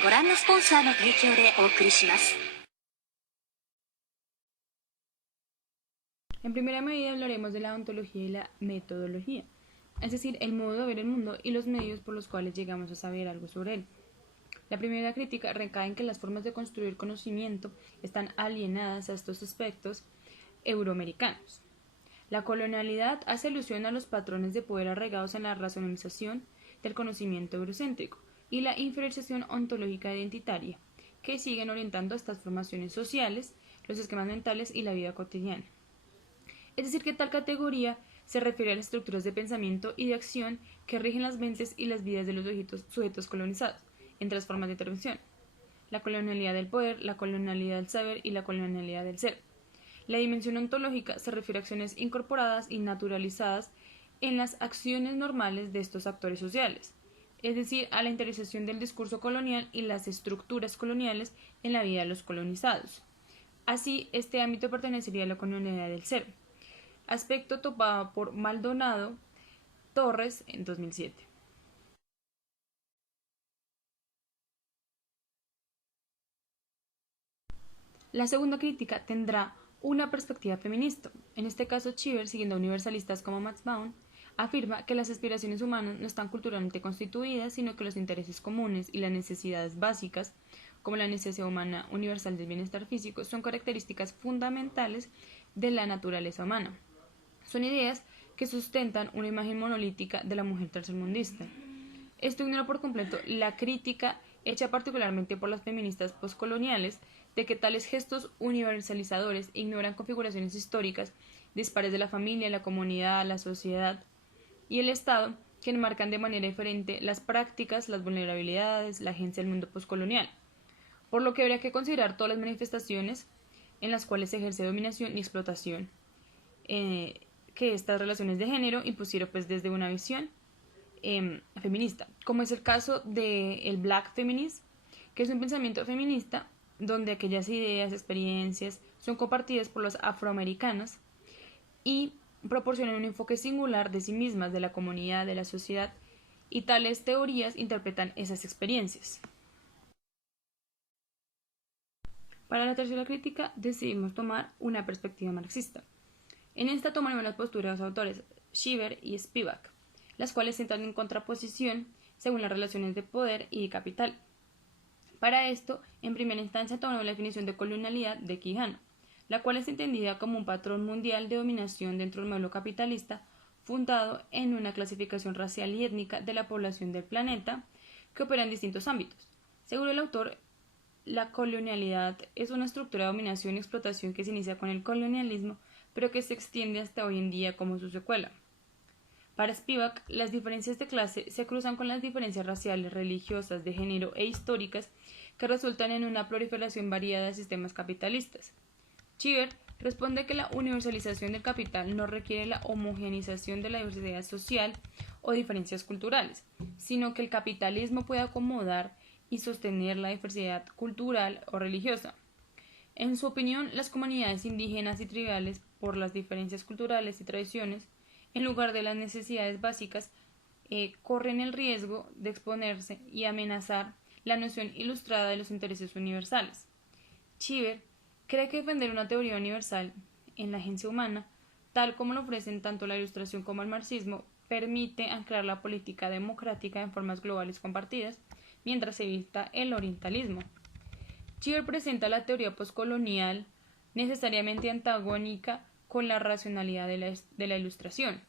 ご覧のスポンサーの提供でお送りします。En primera medida hablaremos de la ontología y la metodología, es decir, el modo de ver el mundo y los medios por los cuales llegamos a saber algo sobre él. La primera crítica recae en que las formas de construir conocimiento están alienadas a estos aspectos euroamericanos. La colonialidad hace alusión a los patrones de poder arraigados en la racionalización del conocimiento eurocéntrico y la inferiorización ontológica identitaria, que siguen orientando estas formaciones sociales, los esquemas mentales y la vida cotidiana. Es decir, que tal categoría se refiere a las estructuras de pensamiento y de acción que rigen las mentes y las vidas de los sujetos colonizados, entre las formas de intervención: la colonialidad del poder, la colonialidad del saber y la colonialidad del ser. La dimensión ontológica se refiere a acciones incorporadas y naturalizadas en las acciones normales de estos actores sociales, es decir, a la interiorización del discurso colonial y las estructuras coloniales en la vida de los colonizados. Así, este ámbito pertenecería a la colonialidad del ser, aspecto topado por Maldonado Torres en 2007. La segunda crítica tendrá una perspectiva feminista. En este caso, Cheever, siguiendo a universalistas como Max Bown, afirma que las aspiraciones humanas no están culturalmente constituidas, sino que los intereses comunes y las necesidades básicas, como la necesidad humana universal del bienestar físico, son características fundamentales de la naturaleza humana. Son ideas que sustentan una imagen monolítica de la mujer tercermundista. Esto ignora por completo la crítica hecha particularmente por las feministas postcoloniales de que tales gestos universalizadores ignoran configuraciones históricas dispares de la familia, la comunidad, la sociedad y el Estado, que enmarcan de manera diferente las prácticas, las vulnerabilidades, la agencia del mundo postcolonial, por lo que habría que considerar todas las manifestaciones en las cuales se ejerce dominación y explotación que estas relaciones de género impusieron pues desde una visión feminista, como es el caso del Black Feminism, que es un pensamiento feminista donde aquellas ideas, experiencias son compartidas por los afroamericanos y proporcionan un enfoque singular de sí mismas, de la comunidad, de la sociedad, y tales teorías interpretan esas experiencias. Para la tercera crítica decidimos tomar una perspectiva marxista. En esta tomaremos las posturas de los autores Cheever y Spivak, las cuales entran en contraposición según las relaciones de poder y de capital. Para esto, en primera instancia tomamos la definición de colonialidad de Quijano, la cual es entendida como un patrón mundial de dominación dentro del modelo capitalista fundado en una clasificación racial y étnica de la población del planeta que opera en distintos ámbitos. Según el autor, la colonialidad es una estructura de dominación y explotación que se inicia con el colonialismo, pero que se extiende hasta hoy en día como su secuela. Para Spivak, las diferencias de clase se cruzan con las diferencias raciales, religiosas, de género e históricas que resultan en una proliferación variada de sistemas capitalistas. Cheever responde que la universalización del capital no requiere la homogeneización de la diversidad social o diferencias culturales, sino que el capitalismo puede acomodar y sostener la diversidad cultural o religiosa. En su opinión, las comunidades indígenas y tribales, por las diferencias culturales y tradiciones, en lugar de las necesidades básicas, corren el riesgo de exponerse y amenazar la noción ilustrada de los intereses universales. Cheever cree que defender una teoría universal en la agencia humana, tal como lo ofrecen tanto la Ilustración como el marxismo, permite anclar la política democrática en formas globales compartidas, mientras se evita el orientalismo. Cheever presenta la teoría postcolonial necesariamente antagónica con la racionalidad de la Ilustración.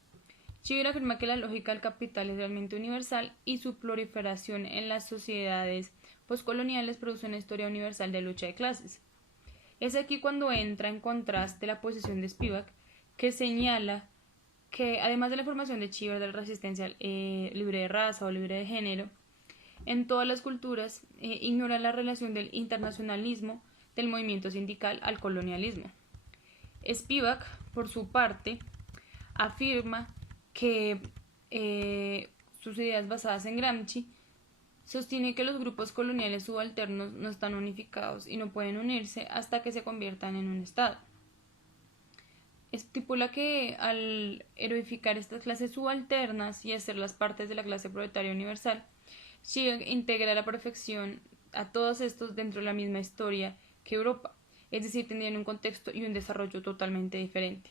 Cheever afirma que la lógica del capital es realmente universal y su proliferación en las sociedades postcoloniales produce una historia universal de lucha de clases. Es aquí cuando entra en contraste la posición de Spivak, que señala que, además de la formación de Cheever de la resistencia libre de raza o libre de género, en todas las culturas ignora la relación del internacionalismo del movimiento sindical al colonialismo. Spivak, por su parte, afirma que sus ideas basadas en Gramsci sostiene que los grupos coloniales subalternos no están unificados y no pueden unirse hasta que se conviertan en un Estado. Estipula que al heroificar estas clases subalternas y hacerlas partes de la clase proletaria universal, Cheever integra a la perfección a todos estos dentro de la misma historia que Europa, es decir, tenían un contexto y un desarrollo totalmente diferente.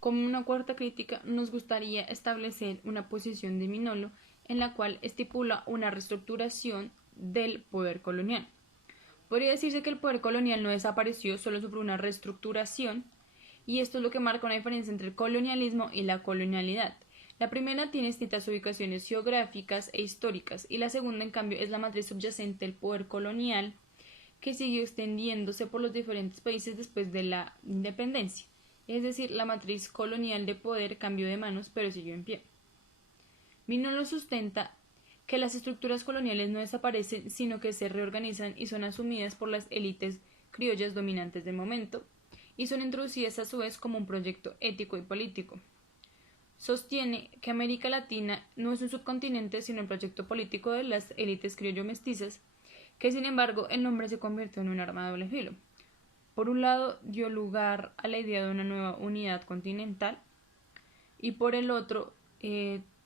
Como una cuarta crítica, nos gustaría establecer una posición de Minolo en la cual estipula una reestructuración del poder colonial. Podría decirse que el poder colonial no desapareció, solo sufrió una reestructuración, y esto es lo que marca una diferencia entre el colonialismo y la colonialidad. La primera tiene distintas ubicaciones geográficas e históricas, y la segunda, en cambio, es la matriz subyacente del poder colonial, que siguió extendiéndose por los diferentes países después de la independencia. Es decir, la matriz colonial de poder cambió de manos, pero siguió en pie. Minolo sustenta que las estructuras coloniales no desaparecen, sino que se reorganizan y son asumidas por las élites criollas dominantes del momento, y son introducidas a su vez como un proyecto ético y político. Sostiene que América Latina no es un subcontinente, sino un proyecto político de las élites criollo-mestizas, que sin embargo el nombre se convirtió en un arma de doble filo. Por un lado, dio lugar a la idea de una nueva unidad continental, y por el otro,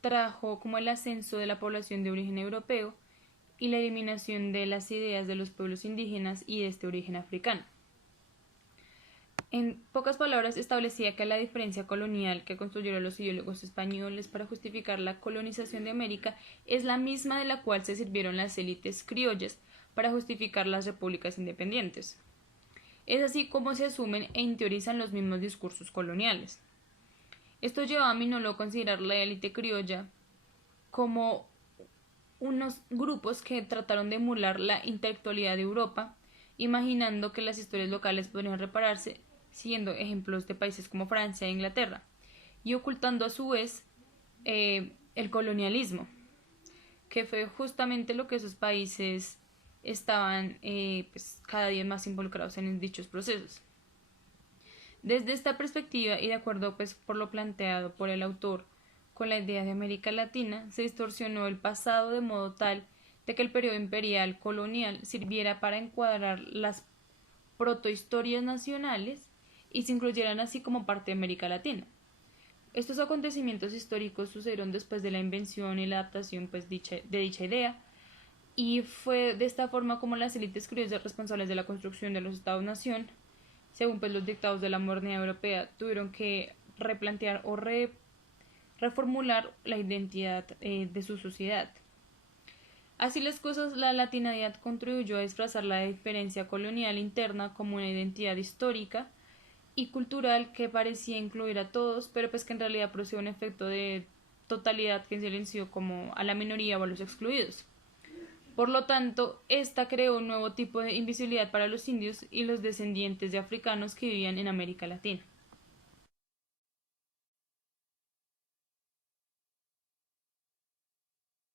trajo como el ascenso de la población de origen europeo y la eliminación de las ideas de los pueblos indígenas y de este origen africano. En pocas palabras, establecía que la diferencia colonial que construyeron los ideólogos españoles para justificar la colonización de América es la misma de la cual se sirvieron las élites criollas para justificar las repúblicas independientes. Es así como se asumen e interiorizan los mismos discursos coloniales. Esto lleva a Minolo a considerar la élite criolla como unos grupos que trataron de emular la intelectualidad de Europa, imaginando que las historias locales podrían repararse siguiendo ejemplos de países como Francia e Inglaterra, y ocultando a su vez el colonialismo, que fue justamente lo que esos países estaban cada día más involucrados en dichos procesos. Desde esta perspectiva y de acuerdo por lo planteado por el autor con la idea de América Latina, se distorsionó el pasado de modo tal de que el periodo imperial colonial sirviera para encuadrar las protohistorias nacionales y se incluyeran así como parte de América Latina. Estos acontecimientos históricos sucedieron después de la invención y la adaptación de dicha idea, y fue de esta forma como las élites criollas responsables de la construcción de los estados-nación, según los dictados de la modernidad europea, tuvieron que replantear o reformular la identidad de su sociedad. Así las cosas, la latinidad contribuyó a disfrazar la diferencia colonial interna como una identidad histórica y cultural que parecía incluir a todos, pero que en realidad producía un efecto de totalidad que silenció como a la minoría o a los excluidos. Por lo tanto, esta creó un nuevo tipo de invisibilidad para los indios y los descendientes de africanos que vivían en América Latina.